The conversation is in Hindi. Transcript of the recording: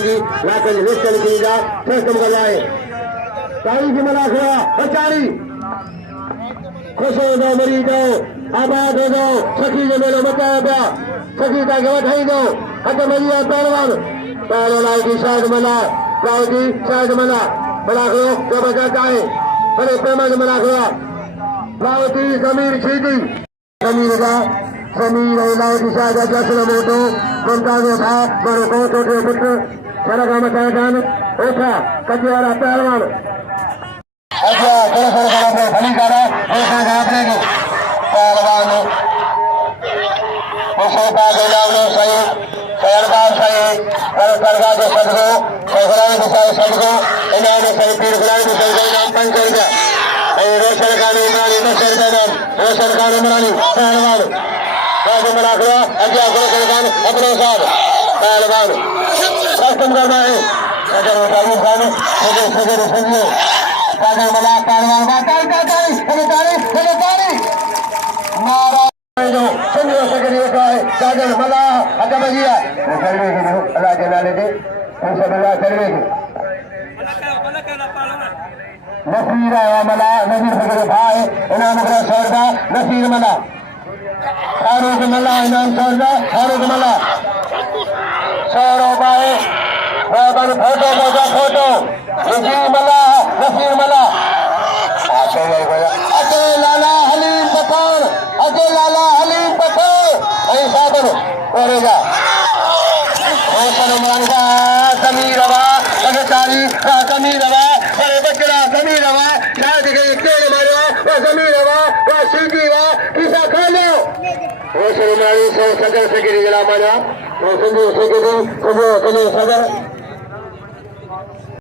लाखन लिस्टल की जा सिस्टम करवाए ताई की मना खड़ा बचारी खुश हो जाओ मरी जाओ आबाद हो जाओ सखी जो मेरे बताया पिया सखी तक वधाई दो हद मरिया पहलवान पहलवान की शायद मना राव की शायद मना बना खड़ो क्या बचाता है बड़े पैमाने मना खड़ा राव की जमीन छीटी जमीन का जमीन लाव की शायद जश्न मोटो ममता जो था बड़ो को छोटे पुत्र सरगा मचान ओखा कचवारा पहलवान अच्छा थोड़ा थोड़ा भली करा ओखा आपने को पहलवान मुसोफा के नाम लो सही सरदार सही सरगा के सदगो सरगाई के सही सदगो इन्होंने सही पीर गुलाम के सदगो नाम 500 रुपया रोशन का इमरानी 200 रुपया नाम रोशन का इमरानी पहलवान राजू मना करो अज्ञा करो सरदार अपने साथ पहलवान कस्टम करना है अगर वो चालू खाने सगे सुनिए राजू मना पहलवान ताली नारा जो सुनिए सगे का है राजू मना अगर बजिया वो सर्वे के अल्लाह के नाले से उन सब अल्लाह सर्वे के नसीर है मना नसीर सगे भाई इनाम का सरदा नसीर मना फारूक मल्ला इनाम सरदा फारूक मल्ला 100 रुपये बाबन फोटो जी मल्ला नसीर मल्ला अजय लाला हलीम पठान ऐसा करो करेगा समीर रवा लगतारी समीर रवा बड़े बच्चा समीर रवा शायद तेल मारो समीर रवा सीधी वा किसा खा लो वो शर्मानी सो सगर से गिरी जला मारा वो संजू से गिरी सगर